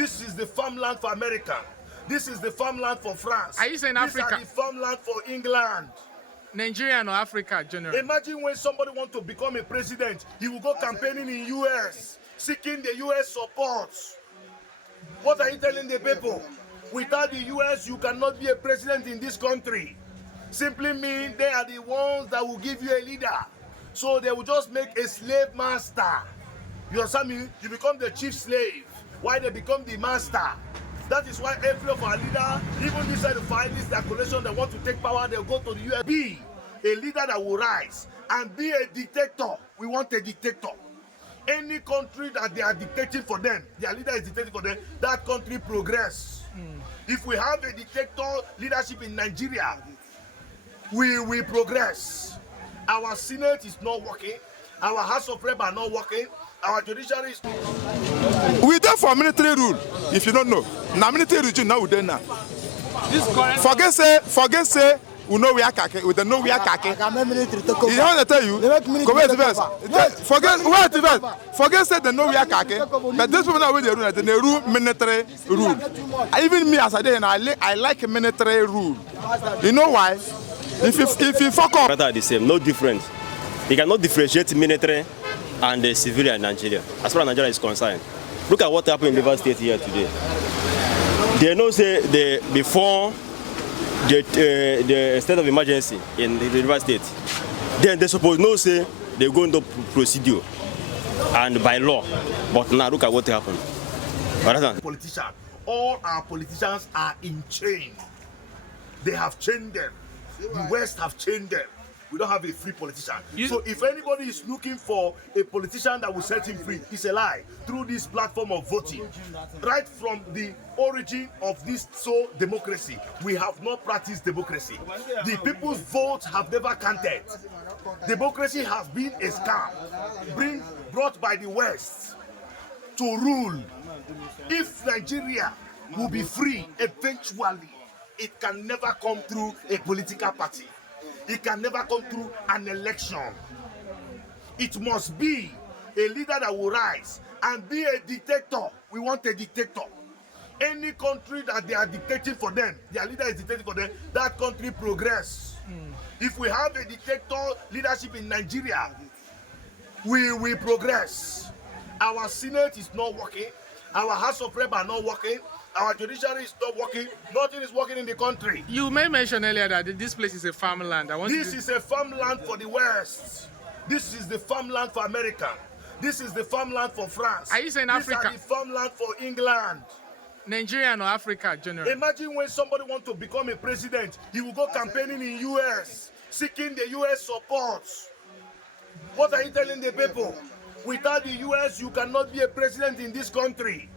This is the farmland for America. This is the farmland for France. Are you saying Africa? This is the farmland for England. Nigeria or Africa generally? Imagine when somebody wants to become a president, he will go campaigning in US, seeking the US support. What are you telling the people? Without the US, you cannot be a president in this country. Simply mean they are the ones that will give you a leader. So they will just make a slave master. You understand me? You become the chief slave. Why they become the master? That is why every of our leader, even decide to find this coalition, they want to take power, they'll go to the US. Be a leader that will rise and be a dictator. We want a dictator. Any country that they are dictating for them, their leader is dictating for them, that country progress. If we have a dictator leadership in Nigeria, we progress. Our Senate is not working. Our House of Rep are not working. Our judiciary is... We there for military rule, if you don't know. Now military regime now we there now. This current... Forget say, we know we are kake, we don't know we are kake. He want to tell you, come here first. Forget say they know we are kake, but this people now with the rule, they rule military rule. Even me as I did, I like military rule. You know why? If you fuck up, are the same, no difference. You cannot differentiate military and the civilian in Nigeria, as far as Nigeria is concerned. Look at what happened in River State here today. They know say before the state of emergency in the River State, then they suppose know say they go into procedure and by law. But now look at what happened. Politicians, all our politicians are in chain. They have chained them. The West have chained them. We don't have a free politician. So if anybody is looking for a politician that will set him free, it's a lie. Through this platform of voting, right from the origin of this democracy, we have not practiced democracy. The people's votes have never counted. Democracy has been a scam brought by the West to rule. If Nigeria will be free eventually, it can never come through a political party. It can never come through an election. It must be a leader that will rise and be a dictator. We want a dictator. Any country that they are dictating for them, their leader is dictating for them, that country progress. If we have a dictator leadership in Nigeria, we progress. Our Senate is not working. Our House of Rep are not working. Our judiciary is not working. Nothing is working in the country. You may mention earlier that this place is a farmland. This is a farmland for the West. This is the farmland for America. This is the farmland for France. Are you saying Africa? This is the farmland for England. Nigeria or Africa generally? Imagine when somebody wants to become a president, he will go campaigning in US, seeking the US support. What are you telling the people? Without the US, you cannot be a president in this country.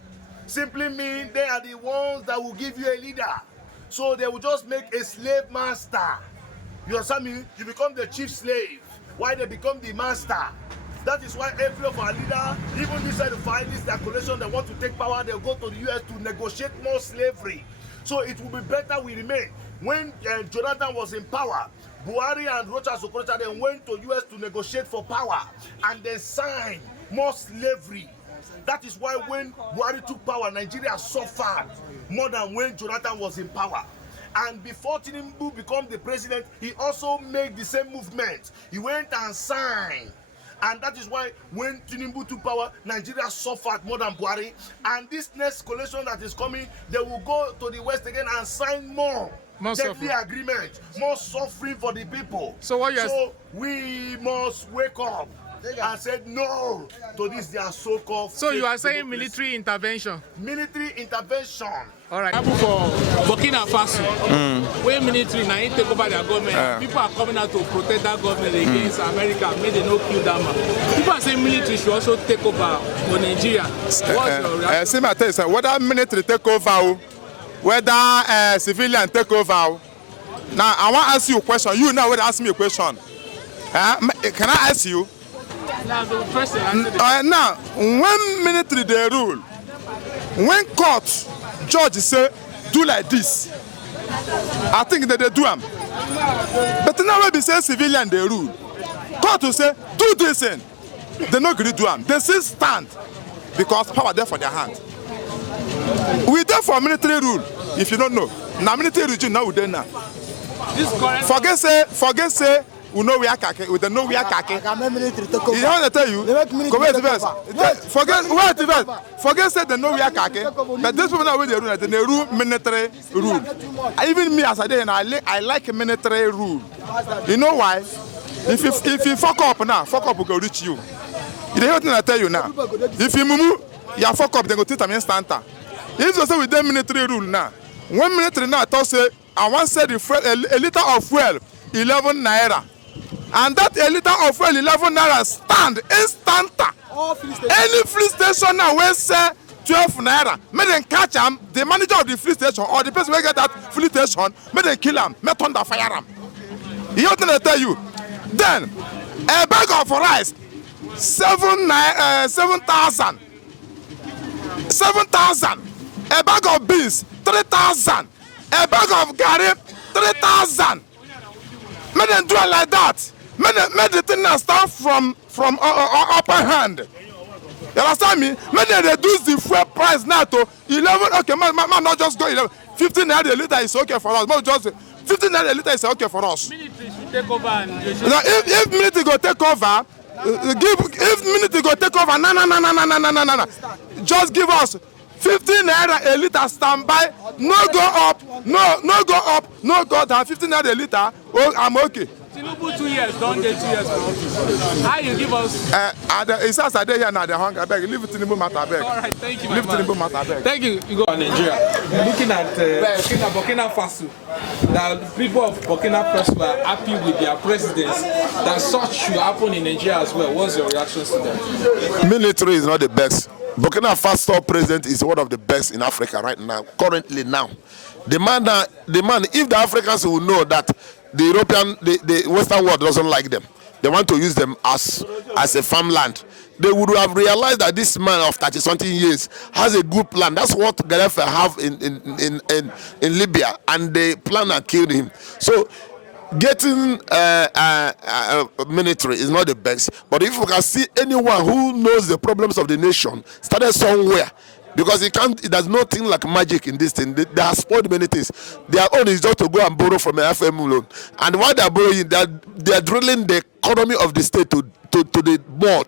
Simply mean they are the ones that will give you a leader. So they will just make a slave master. You understand me? You become the chief slave. Why they become the master? That is why every of our leader, even decide to find this coalition, they want to take power, they'll go to the US to negotiate more slavery. So it will be better we remain. When Jonathan was in power, Buhari and Rocha Sokocha then went to US to negotiate for power and then signed more slavery. That is why when Buhari took power, Nigeria suffered more than when Jonathan was in power. And before Tinubu became the president, he also made the same movement. He went and signed. And that is why when Tinubu took power, Nigeria suffered more than Buhari. And this next coalition that is coming, they will go to the West again and sign more deadly agreement, more suffering for the people. So we must wake up and said no to this their so-called. So you are saying military intervention? Military intervention. All right. For Burkina Faso, when military now take over their government, people are coming out to protect that government against America. May they not kill that man. People are saying military should also take over for Nigeria. What's your reaction? See, my tell you, whether military take over, whether civilian take over. Now I want to ask you a question. You now will ask me a question. Can I ask you? Now, the first thing now, when military they rule, when court judge say do like this, I think that they do them. But now when we say civilian they rule, court will say do this, and they not agree do them. They still stand because power there for their hand. We there for military rule. If you don't know, now military regime now we there now. This current Forget say. We know we are kake. We don't know we are kake. You know what I tell you? Forget the best. Forget say they know we are kake. But this people now with the rule, they rule military rule. Even me as I did, I like military rule. You know why? If you fuck up now, fuck up will go reach you. You know what I tell you now? If you move, you fuck up, they go take them instanta. If you say with them military rule now, one military now talk say I want say the fuel, a liter of fuel 11 naira. And that a liter of fuel 11 naira stand instanta. Any fleet station now will say 12 naira. May them catch him, the manager of the fleet station or the person who get that fleet station, may them kill him, may thunder fire him. You know what I tell you? Then a bag of rice 7,000. 7,000. A bag of beans 3,000. A bag of garri 3,000. May them do it like that. May the thing now start from upper hand. You understand me? May they reduce the fuel price now to 11. Okay, man, not just go 11. 15 naira a liter is okay for us. Not just 15 naira a liter is okay for us. military should take over and Now, if military go take over, if military go take over, no. Just give us 15 naira a liter standby. No go up, no go up, no go down. 15 naira a liter. Oh, I'm okay. Tinubu 2 years, don't get 2 years for office. How you give us? It's us I here now. The hunger, I beg. Leave Tinubu matter, I beg. All right, thank you, my Leave man. Tinubu matter, I beg. Thank you. You go to Nigeria. Looking at Burkina Faso, the people of Burkina Faso are happy with their presidents. That such should happen in Nigeria as well. What's your reactions to that? Military is not the best. Burkina Faso president is one of the best in Africa right now, currently now. The man, if the Africans will know that the European, the Western world doesn't like them, they want to use them as a farmland, they would have realized that this man of 30-something years has a good plan. That's what Gaddafi have in Libya, and they plan and killed him. So getting military is not the best, but if you can see anyone who knows the problems of the nation started somewhere, because it does not think like magic in this thing. They have spoiled many things. Their own is just to go and borrow from an FM loan, and while they are borrowing, they are drilling the economy of the state to the board,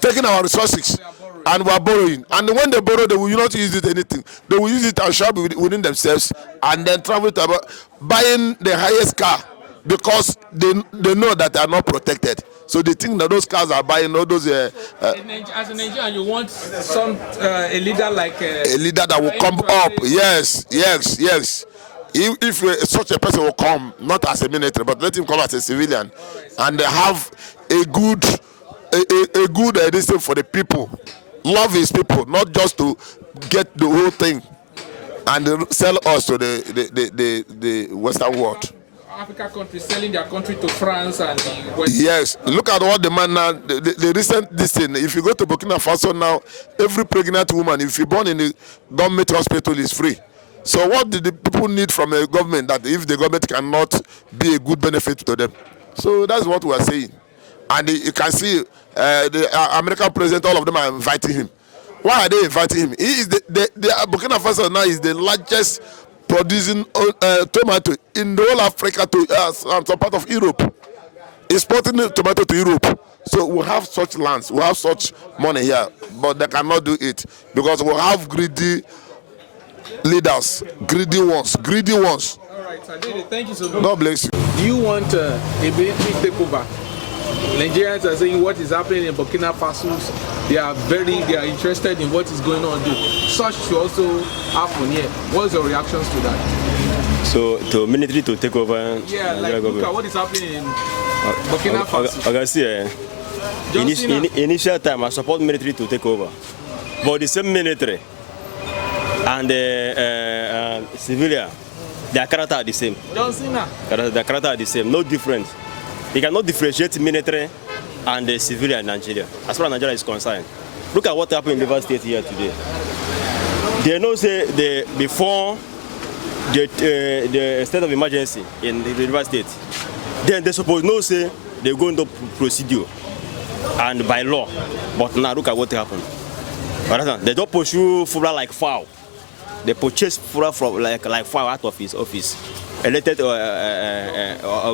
taking our resources, and we are borrowing. And when they borrow, they will not use it anything. They will use it and shop within themselves, and then travel to buying the highest car, because they know that they are not protected. So they think that those cars are buying all those. As a Nigerian, you want a leader like a leader that will come up. Yes. If such a person will come, not as a military, but let him come as a civilian, and have a good edition for the people. Love his people, not just to get the whole thing and sell us to the Western world. African countries selling their country to France and the West. Yes, look at what the man now, the recent this thing. If you go to Burkina Faso now, every pregnant woman, if you're born in the government hospital, is free. So what do the people need from a government that if the government cannot be a good benefit to them? So that's what we are saying. And you can see the American president, all of them are inviting him. Why are they inviting him? He is the Burkina Faso now is the largest producing tomato in the whole Africa to some part of Europe. Exporting tomato to Europe. So we have such lands, we have such money here, but they cannot do it because we have greedy leaders, greedy ones. All right, Sadede, thank you so much. God bless you. Do you want a military takeover? Nigerians are saying what is happening in Burkina Faso. They are interested in what is going on there. Such should also happen here. What's your reactions to that? So to military to take over. Yeah, like look at what is happening in Burkina Faso. I can see. Initial time I support military to take over, but the same military and civilian, their character are the same. John Cena. Their character are the same, no difference. You cannot differentiate military and the civilian in Nigeria, as far as Nigeria is concerned. Look at what happened in River State here today. They know say before the state of emergency in the River State, then they suppose know say they go into procedure and by law. But now look at what happened. They don't pursue Fubra like foul. They purchased Fubara from like far out of his office, elected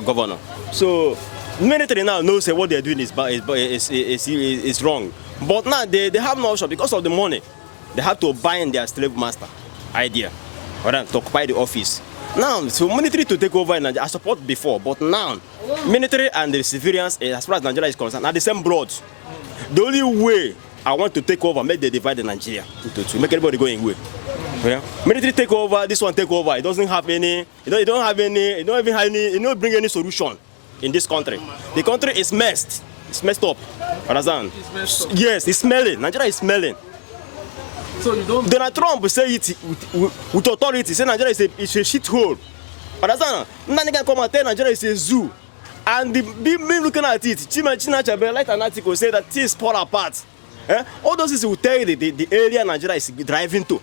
governor. So military now knows what they're doing is wrong. But now they have no option because of the money. They have to bind their slave master idea, or to occupy the office. Now, so military to take over in Nigeria, I support before, but now, military and the civilians, as far as Nigeria is concerned, are the same blood. The only way I want to take over, make the divide in Nigeria into two, make everybody go in way. Yeah? Military take over, this one take over. It doesn't have any, it don't bring any solution in this country. The country is messed. It's messed up. Understand? It's messed up. Yes, it's smelling. Nigeria is smelling. So you don't. Donald Trump say it with authority. Say Nigeria is a shithole. Understand? None can come and tell Nigeria is a zoo. And be looking at it. Chima Chabe write an article say that things fall apart. All those things will tell you the area Nigeria is driving to.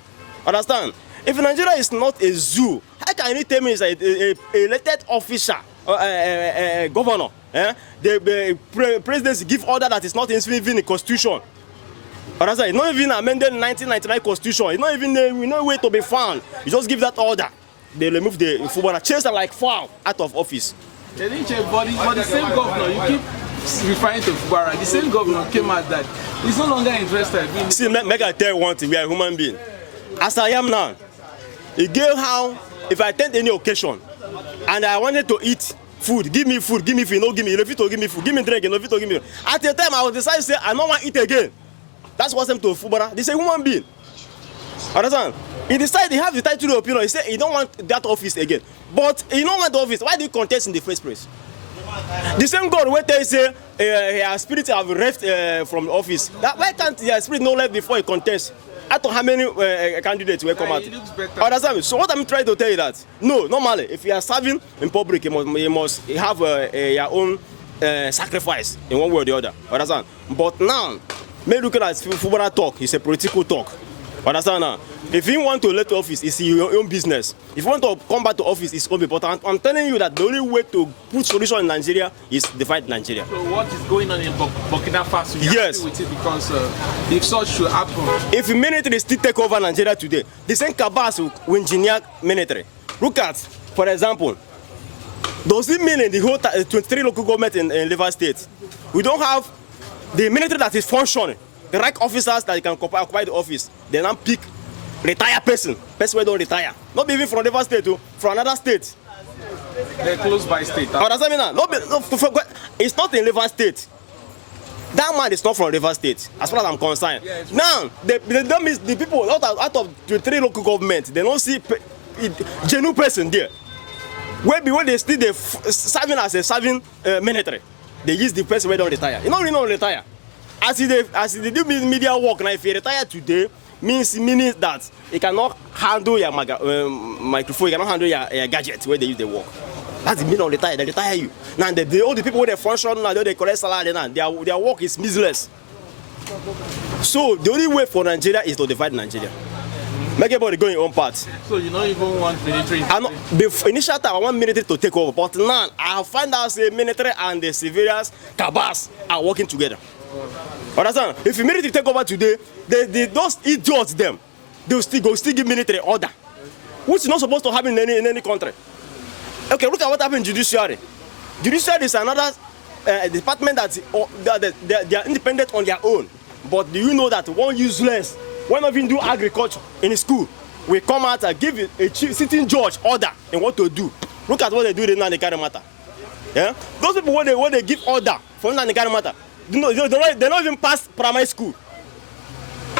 Understand? If Nigeria is not a zoo, how can you tell me it's a elected officer, governor? The presidency give order that is not even in the constitution. Understand? It's not even amended 1999 constitution. It's not even no way to be found. You just give that order. They remove the Fubara, chase them like foul out of office. They didn't check, but the same governor, you keep referring to Fubara, the same governor came out that he's no longer interested. See, make I tell you one thing, we are a human being. As I am now, it gave how, if I attend any occasion, and I wanted to eat food, give me food, no give me, you refuse to give me food, give me drink, you refuse to give me. At the time, I was decided to say, I don't want to eat again. That's what's happened to Fubara. They say human being. Understand? He decided he have the title of opinion. He said he don't want that office again. But he don't want the office. Why do you contest in the first place? The same God where they say his spirit have left from the office. Why can't his spirit not left before he contests? After how many candidates will come out? Understand? So what I'm trying to tell you that no, normally if you are serving in public, you must have your own sacrifice in one way or the other. Understand? But now, may look at Fubara talk. It's a political talk. Understand now? If you want to let office, it's your own business. If you want to come back to office, it's going to be important. I'm telling you that the only way to put solution in Nigeria is divide Nigeria. So what is going on in Burkina Faso? Yes. With it because if such should happen. If the military still take over Nigeria today, the same cabals will engineer military. Look at, for example, does it mean in the whole 23 local government in Rivers State, we don't have the military that is functioning? The right officers that can occupy the office, they now pick retired person who don't retire. Not even from Rivers State, from another state. They're close by state. Understand me now? It's not in Rivers State. That man is not from Rivers State, as far as I'm concerned. Yeah, now, they don't miss the people out of the 3 local governments. They don't see genuine person there. When they still serving as a serving military, they use the person who don't retire. You know, we don't retire. As they do media work now, if you retire today, means that you cannot handle your microphone, you cannot handle your gadget where they use the work. That's the meaning of retire. They retire you. Now all the people who they function now, they collect salary now, their work is meaningless. So the only way for Nigeria is to divide Nigeria. Make everybody go in your own part. So you don't even want military? Initially, I want military to take over, but now I find out the military and the civilians, cabals, are working together. Understand? If the military take over today, those idiots them, they will still give military order, which is not supposed to happen in any country. Okay, look at what happened in judiciary. Judiciary is another department that they are independent on their own. But do you know that one useless, when not even do agriculture in school, we come out and give a sitting judge order in what to do. Look at what they do now in the carry matter. Yeah? Those people when they give order for now in the carry matter, they don't even pass primary school.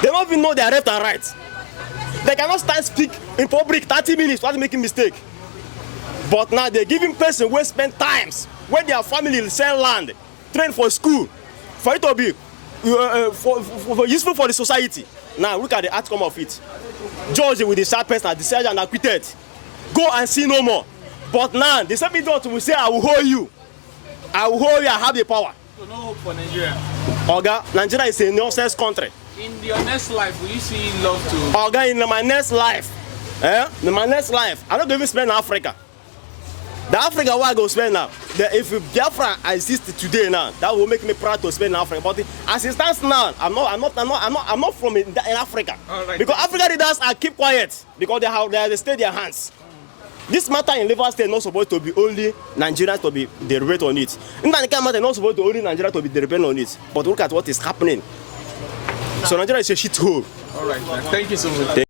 They don't even know their left and right. They cannot stand speak in public 30 minutes without making mistake. But now they're giving person who spend times when their family sell land, train for school, for it to be for useful for the society. Now look at the outcome of it. Judge with the sharp person, decided and acquitted. Go and see no more. But now the same idiot will say, I will hold you. I will hold you, I have the power. So no hope for Nigeria. Oga, Nigeria is a nonsense country. In your next life, will you see love to? Oga, in my next life, I'm not going to spend in Africa. The Africa where I go spend now. If Biafra exists today now, that will make me proud to spend in Africa. But as it stands now, I'm not from in Africa. Right. Because African leaders are keep quiet because they stay their hands. This matter in Rivers State not supposed to be only Nigeria to be deliberate on it. In that matter not supposed to only Nigeria to be deliberate on it. But look at what is happening. So Nigeria is a shithole. All right, man. Thank you so much.